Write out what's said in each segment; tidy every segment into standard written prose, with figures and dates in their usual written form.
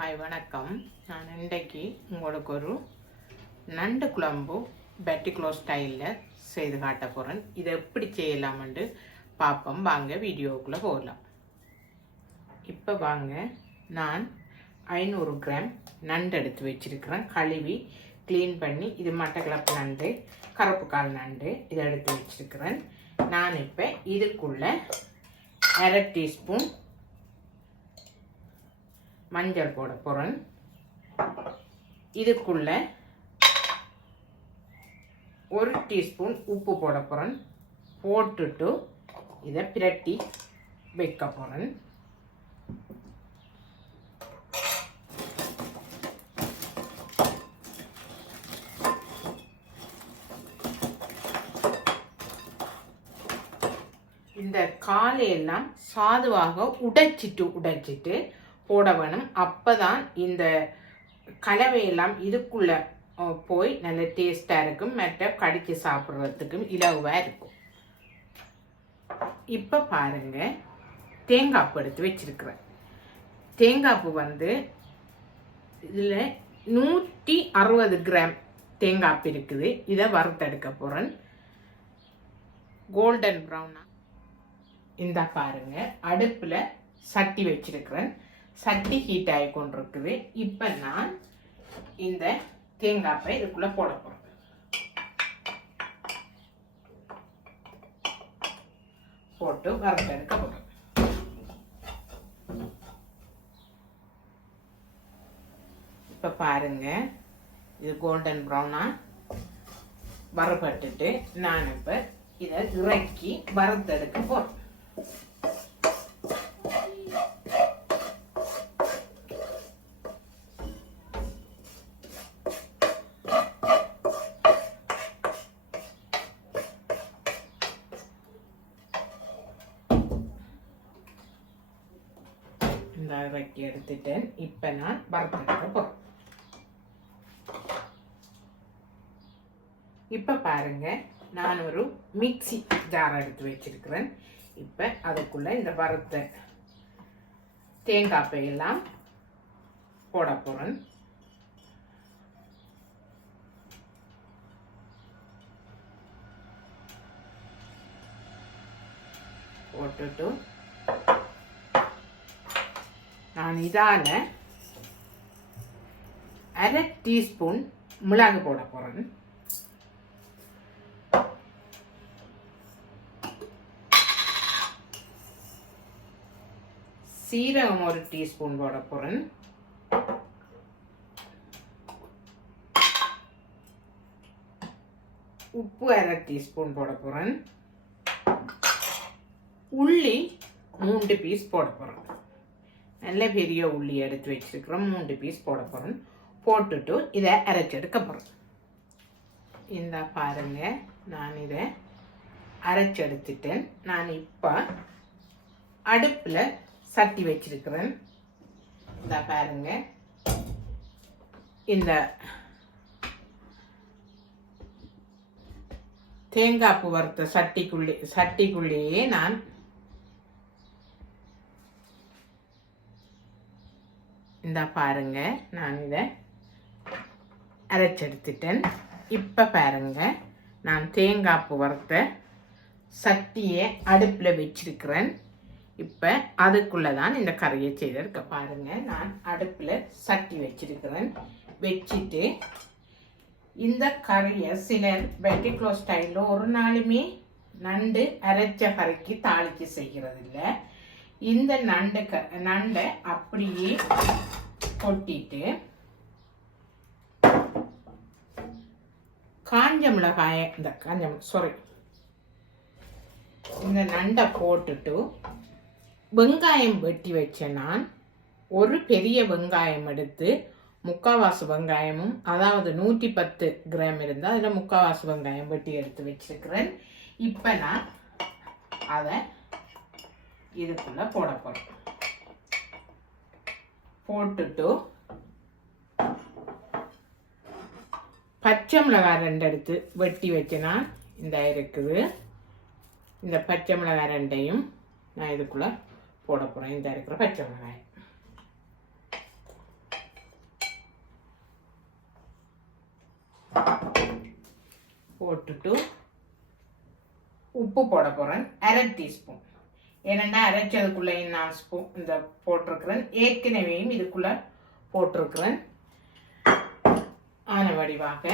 Hi வணக்கம். நான் இன்றைக்கு உங்களுக்கு ஒரு நண்டு குழம்பு பெட்டிக்ளோ ஸ்டைலில் செய்து காட்ட போகிறேன். இதை எப்படி செய்யலாம்னு பார்ப்போம். வாங்க வீடியோவுக்குள்ளே போகலாம். இப்போ வாங்க, நான் 500 கிராம் நண்டு எடுத்து வச்சுருக்கிறேன். கழுவி க்ளீன் பண்ணி, இது மட்டக்கிழப்பு நண்டு, கருப்பு கால் நண்டு இதை எடுத்து வச்சுருக்கிறேன். நான் இப்போ இதுக்குள்ளே 1/2 டீஸ்பூன் மஞ்சள் போட போகிறேன். இதுக்குள்ள 1 டீஸ்பூன் உப்பு போட போகிறேன். போட்டுட்டு இதை பிரட்டி வைக்க போகிறேன். இந்த காலையெல்லாம் சாதுவாக உடைச்சிட்டு போட வேணும். அப்போ தான் இந்த கலவையெல்லாம் இதுக்குள்ளே போய் நல்ல டேஸ்ட்டாக இருக்கும், மற்ற கடிச்சு சாப்பிட்றதுக்கும் இலகுவாக இருக்கும். இப்போ பாருங்கள், தேங்காய் பூ எடுத்து வச்சுருக்குறேன். தேங்காய் பூ இதில் 160 கிராம் தேங்காய் பூ இருக்குது. இதை வறுத்தெடுக்க போகிறேன் கோல்டன் ப்ரௌனாக. இந்த பாருங்கள், அடுப்பில் சட்டி வச்சிருக்கிறேன். சட்டி ஹீட் ஆகி கொண்டிருக்குது. இப்போ நான் இந்த தேங்காய் இதுக்குள்ளே போட போகிறேன். போட்டு வறுத்தெடுக்க போகிறேன். இப்போ பாருங்க, இது கோல்டன் ப்ரௌனாக வறுபட்டுட்டு நான் இப்போ இதை இறக்கி வறுத்தெடுக்க போகிறேன். இறக்கி எடுத்துட்டேன். இப்போ நான் வறுத்தெடுக்க போகிறேன். இப்போ பாருங்க, நான் ஒரு மிக்சி ஜார் எடுத்து வச்சிருக்கிறேன். இப்போ அதுக்குள்ள இந்த வறுத்த தேங்காய் எல்லாம் போட போகிறேன். போட்டுட்டு நான் இதால் 1/2 டீஸ்பூன் மிளகு போட போகிறேன். சீரகம் 1 டீஸ்பூன் போட போகிறேன். உப்பு 1/2 டீஸ்பூன் போட போகிறேன். உள்ளி 3 பீஸ் போட போகிறேன். நல்ல பெரிய உள்ளி எடுத்து வச்சிருக்கிறோம். 3 பீஸ் போட போகிறேன். போட்டுட்டு இதை அரைச்செடுக்க போகிறேன். இந்த பாருங்க, நான் இதை அரைச்செடுத்துட்டேன். நான் இப்போ அடுப்பில் சட்டி வச்சிருக்கிறேன். இந்த பாருங்க, இந்த தேங்காய் பூ வறுத்த சட்டிக்குள்ளேயே நான் இந்த பாருங்க, நான் இதை அரைச்செடுத்துட்டேன். இப்போ பாருங்க, நான் தேங்காய் பூ வறுத்த சட்டியை அடுப்பில் வச்சிருக்கிறேன். இப்போ அதுக்குள்ளே தான் இந்த கறியை செய்திருக்க. பாருங்க, நான் அடுப்பில் சட்டி வச்சிருக்கிறேன். வச்சுட்டு இந்த கறியை சிலர் பெட்டிக்ளோ ஸ்டைலில் ஒரு நாளுமே நண்டு அரைச்ச கறிக்கு தாளித்து செய்கிறது இல்லை. இந்த நண்டை அப்படியே கொட்டிட்டு இந்த நண்டை போட்டுட்டு வெங்காயம் வெட்டி வச்சேன். நான் ஒரு பெரிய வெங்காயம் எடுத்து 3/4 வெங்காயமும், அதாவது 110 கிராம் இருந்தால் அதில் 3/4 வெங்காயம் வெட்டி எடுத்து வச்சிருக்கிறேன். இப்போ நான் அதை இதுக்குள்ள போட போகிறேன். போட்டுட்டு பச்சை மிளகாய் 2 எடுத்து வெட்டி வச்சேன்னா இந்த இருக்குது. இந்த பச்சை மிளகாய் 2ஐயும் நான் இதுக்குள்ள போட போகிறேன். இந்த இருக்கிற பச்சை மிளகாய் போட்டுட்டு உப்பு போட போகிறேன் 1/2 டீஸ்பூன். ஏன்னா அரைச்சதுக்குள்ளேயும் நான் ஸ்பூன் இந்த போட்டிருக்கிறேன். ஏற்கனவேயும் இதுக்குள்ளே போட்டிருக்கிறேன். ஆன வடிவாக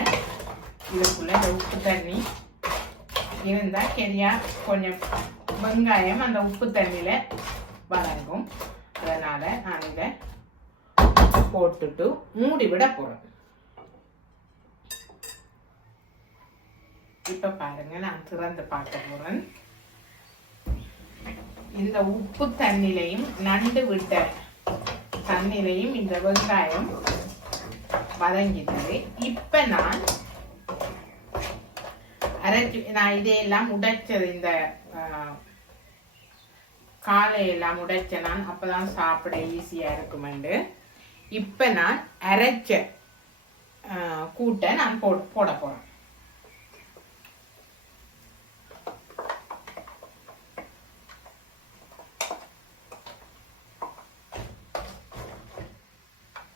இதுக்குள்ளே இந்த உப்பு தண்ணி இருந்தால் சரியா கொஞ்சம் வெங்காயம் அந்த உப்பு தண்ணியில் வதங்கும். அதனால் நான் இதை போட்டுட்டு மூடி விட போகிறேன். இப்போ பாருங்க, நான் திறந்து பார்க்க போகிறேன். இந்த உப்பு தண்ணிலையும் நண்டு விட்ட தண்ணிலையும் இந்த வெங்காயம் வதங்கிட்டது. இப்போ நான் இதையெல்லாம் உடைச்சது, இந்த காலையெல்லாம் உடைச்ச நான் அப்போதான் சாப்பிட ஈஸியாக இருக்குமெண்டு இப்போ நான் அரைச்ச கூட்டை நான் போட போகிறேன்.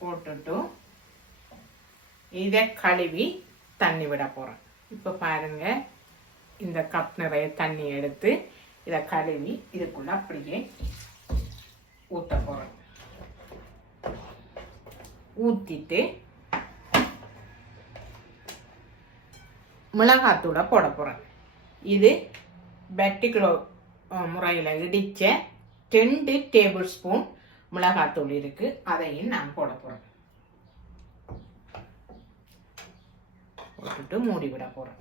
போட்டுட்டு இதை கழுவி தண்ணி விட போகிறேன். இப்போ பாருங்க, இந்த கப் நிறைய தண்ணி எடுத்து இதை கழுவி இதுக்குள்ள அப்படியே ஊற்ற போகிறேன். ஊற்றிட்டு மிளகாத்தூளை போட போகிறேன். இது பெட்டிக்குலோ முறையில் இடித்த 2 டேபிள் ஸ்பூன் மிளகாத்தூள் இருக்கு. அதையும் நான் போட போகிறேன். போட்டுட்டு மூடி விட போகிறேன்.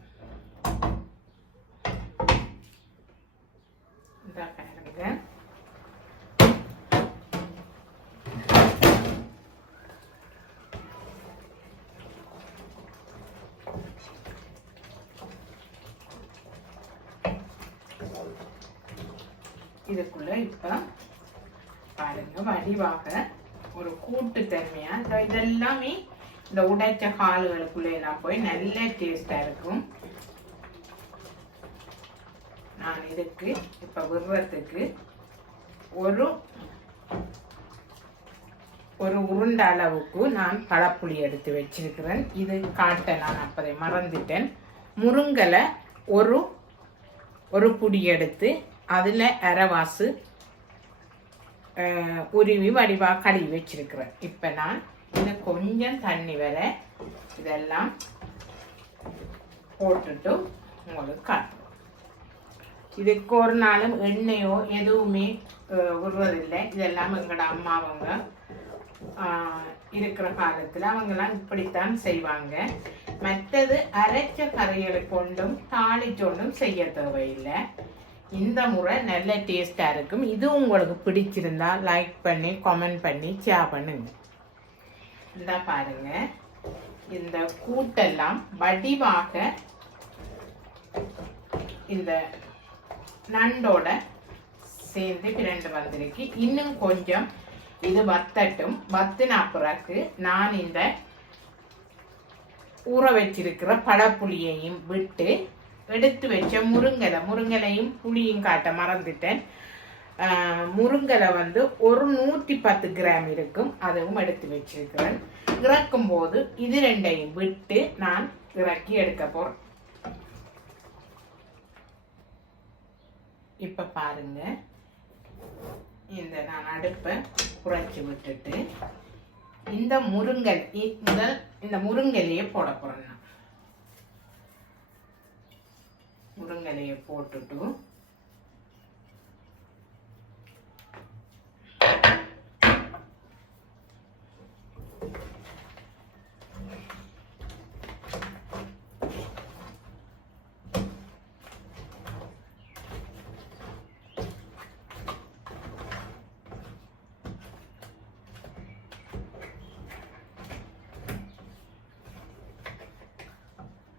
இதுக்குள்ள இப்போ பாருங்க, வடிவாக ஒரு கூட்டு தன்மையா இதெல்லாமே இந்த உடைச்ச கால்களுக்குள்ள எல்லாம் போய் நல்ல டேஸ்டா இருக்கும். நான் இதுக்கு இப்ப விடுறதுக்கு ஒரு உருண்டை அளவுக்கு நான் பழப்புளி எடுத்து வச்சிருக்கிறேன். இது காட்ட நான் அப்பதை மறந்துட்டேன். முருங்கலை ஒரு புடி எடுத்து அதில் அரைவாசு உருவி வடிவாக கழுவி வச்சிருக்கிறேன். இப்போ நான் இதை கொஞ்சம் தண்ணி வர இதெல்லாம் போட்டுட்டு உங்களுக்கு காட்டுறோம். இதுக்கு ஒரு நாளும் எண்ணெயோ எதுவுமே விடுறதில்லை. இதெல்லாம் எங்களோட அம்மாவங்க இருக்கிற காலத்தில் அவங்கெல்லாம் இப்படித்தான் செய்வாங்க. மற்றது அரைச்ச கறிகளை கொண்டும் தாளிச்சொண்டும் செய்ய தேவையில்லை. இந்த முறை நல்ல டேஸ்டாக இருக்கும். இது உங்களுக்கு பிடிச்சிருந்தா லைக் பண்ணி கமெண்ட் பண்ணி ஷேர் பண்ணுங்க. இந்த பாருங்க, இந்த கூட்டெல்லாம் வடிவாக இந்த நண்டோட சேர்ந்து பிரண்டு வந்திருக்கு. இன்னும் கொஞ்சம் இது வத்தட்டும். வத்தின பிறகு நான் இந்த ஊற வச்சிருக்கிற பழப்புளியையும் விட்டு எடுத்து வச்ச முருங்கலையும் புளியும் காட்ட மறந்துட்டேன். முருங்கலை ஒரு 110 கிராம் இருக்கும். அதுவும் எடுத்து வச்சிருக்கிறேன். இறக்கும் போது இது ரெண்டையும் விட்டு நான் இறக்கி எடுக்க போறேன். இப்ப பாருங்க, இந்த நான் அடுப்பை குறைச்சி விட்டுட்டு இந்த முருங்கலையை போட போறேன். நான் முருங்கலையை போட்டுட்டு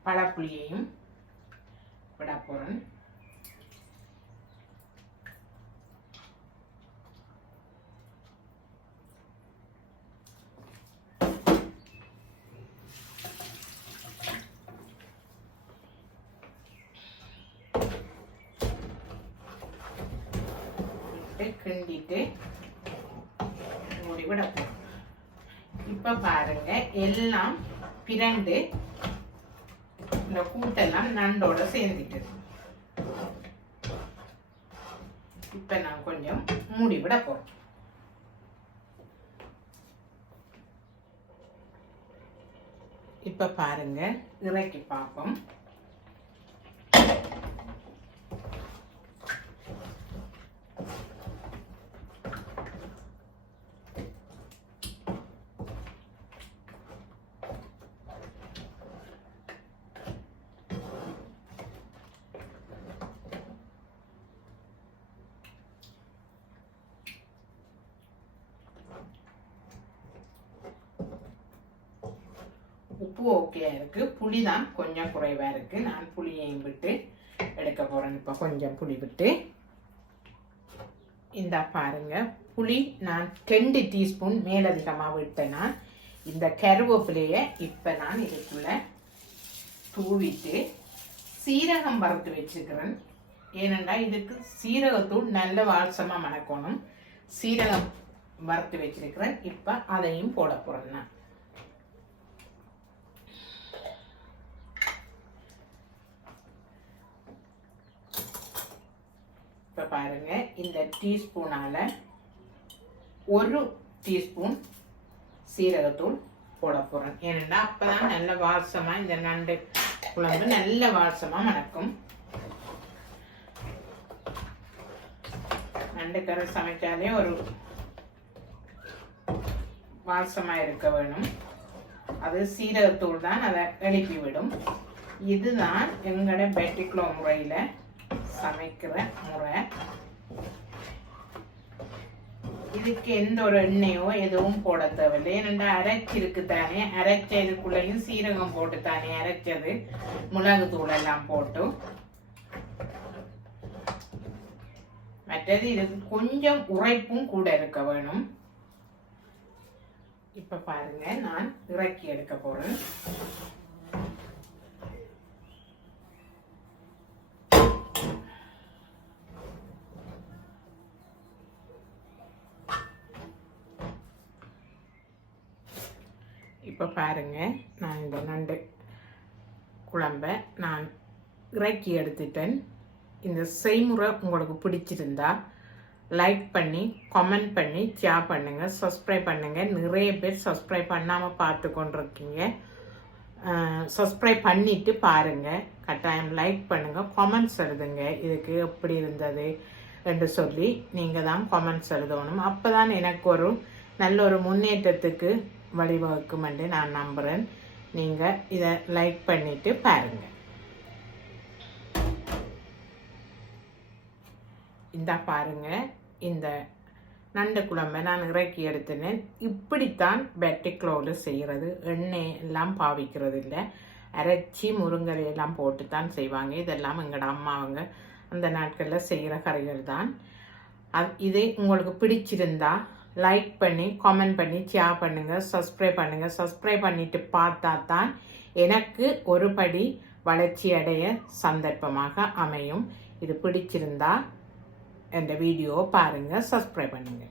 பழப்புளியையும் விட போறேன். கிண்டிட்டு மூடி விட போறோம். இப்ப பாருங்க, எல்லாம் பிரண்டு இந்த கூட்டெல்லாம் நண்டோட சேர்ந்துட்டு இப்போ நான் கொஞ்சம் மூடி விட போறேன். இப்போ பாருங்க, இறக்கி பார்ப்போம். உப்பு ஓகே இருக்கு, புளி தான் கொஞ்சம் குறைவா இருக்கு. நான் புளியையும் விட்டு எடுக்க போறேன். இப்போ கொஞ்சம் புளி விட்டு இந்த பாருங்க, புளி நான் 2 டீஸ்பூன் மேலதிகமாக விட்டேன்னா இந்த கருவேப்பிலையை இப்போ நான் இதுக்குள்ள தூவிட்டு சீரகம் வறுத்து வச்சுக்கிறேன். ஏனென்றா இதுக்கு சீரகத்தூள் நல்ல வாசமாக மணக்கணும். சீரகம் வறுத்து வச்சிருக்கிறேன். இப்போ அதையும் போட போறேன். நான் இப்போ பாருங்க, இந்த டீஸ்பூனால 1 டீஸ்பூன் சீரகத்தூள் போட போறேன். ஏன்னா அப்பதான் நல்ல வாசமா இந்த நண்டு குழம்பு நல்ல வாசமா மணக்கும். நண்டு கறி சமைச்சாலே ஒரு வாசமா இருக்க வேணும். அது சீரகத்தூள் தான் அதை எழுப்பி விடும். இதுதான் எங்களோட பெட்டிக்ளோ முறையில சமைக்கிற முறை. இதுக்கு எந்த ஒரு எண்ணெயோ எதுவும் போட தேவையில்லை. ஏன்னா அரைச்சிருக்கு தானே, அரைச்ச இதுக்குள்ளேயும் சீரகம் போட்டு தானே அரைச்சது, மிளகு தூள் எல்லாம் போட்டு. மற்றது இதுக்கு கொஞ்சம் உரைப்பும் கூட இருக்க வேணும். இப்ப பாருங்க, நான் இறக்கி எடுக்க போறேன். இப்போ பாருங்க, நான் இந்த நண்டு குழம்பை நான் இறக்கி எடுத்துட்டேன். இந்த செய்முறை உங்களுக்கு பிடிச்சிருந்தா லைக் பண்ணி கமெண்ட் பண்ணி ஷேர் பண்ணுங்க, சப்ஸ்கிரைப் பண்ணுங்க. நிறைய பேர் சப்ஸ்கிரைப் பண்ணாமல் பார்த்து கொண்டிருக்கீங்க. சப்ஸ்கிரைப் பண்ணிட்டு பாருங்க, கட்டாயம் லைக் பண்ணுங்க, கமெண்ட்ஸ் எழுதுங்க. இதுக்கு எப்படி இருந்தது என்று சொல்லி நீங்கள் தான் கமெண்ட்ஸ் எழுதணும். அப்போ தான் எனக்கு ஒரு நல்ல ஒரு முன்னேற்றத்துக்கு வழிவகுக்கும் என்று நான் நம்புகிறேன். நீங்கள் இதை லைக் பண்ணிட்டு பாருங்க. இந்த பாருங்க, இந்த நண்டு குழம்பை நான் இறக்கி எடுத்துனேன். இப்படித்தான் பெட்டிக்ளோவில் செய்கிறது. எண்ணெய் எல்லாம் பாவிக்கிறது இல்லை, அரைச்சி முருங்கை எல்லாம் போட்டு தான் செய்வாங்க. இதெல்லாம் எங்களோட அம்மாவங்க அந்த நாட்களில் செய்கிற கறிகள் தான். இது உங்களுக்கு பிடிச்சிருந்தா லைக் பண்ணி கமெண்ட் பண்ணி ஷேர் பண்ணுங்க, சப்ஸ்கிரைப் பண்ணுங்க. சப்ஸ்கிரைப் பண்ணிட்டு பார்த்தா தான் எனக்கு ஒரு படி வளர்ச்சி அடைய சந்தர்ப்பமாக அமையும். இது பிடிச்சிருந்தா இந்த வீடியோ பாருங்க, சப்ஸ்கிரைப் பண்ணுங்க.